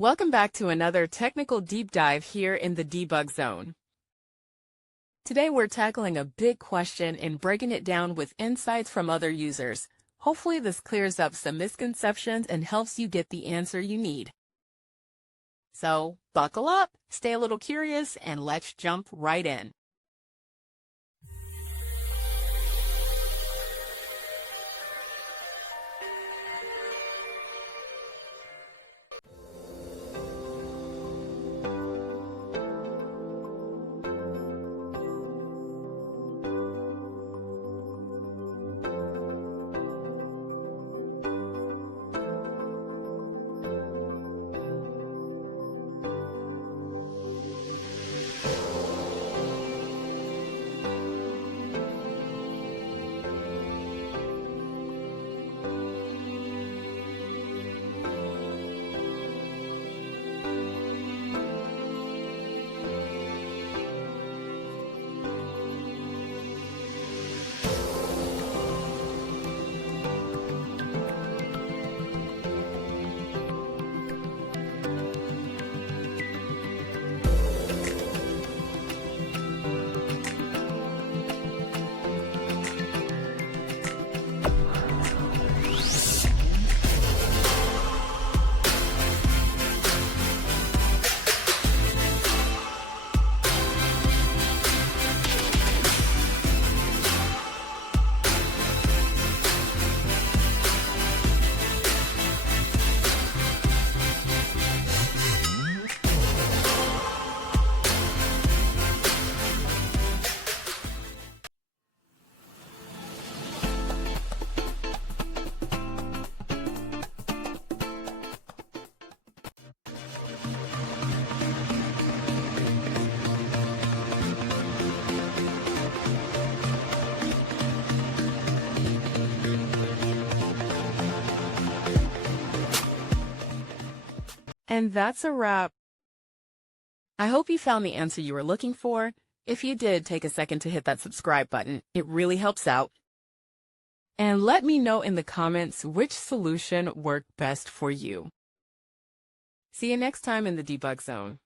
Welcome back to another technical deep dive here in the debug zone. Today we're tackling a big question and breaking it down with insights from other users. Hopefully this clears up some misconceptions and helps you get the answer you need. So buckle up, stay a little curious, and let's jump right in. And that's a wrap. I hope you found the answer you were looking for. If you did, take a second to hit that subscribe button. It really helps out. And let me know in the comments which solution worked best for you. See you next time in the debug zone.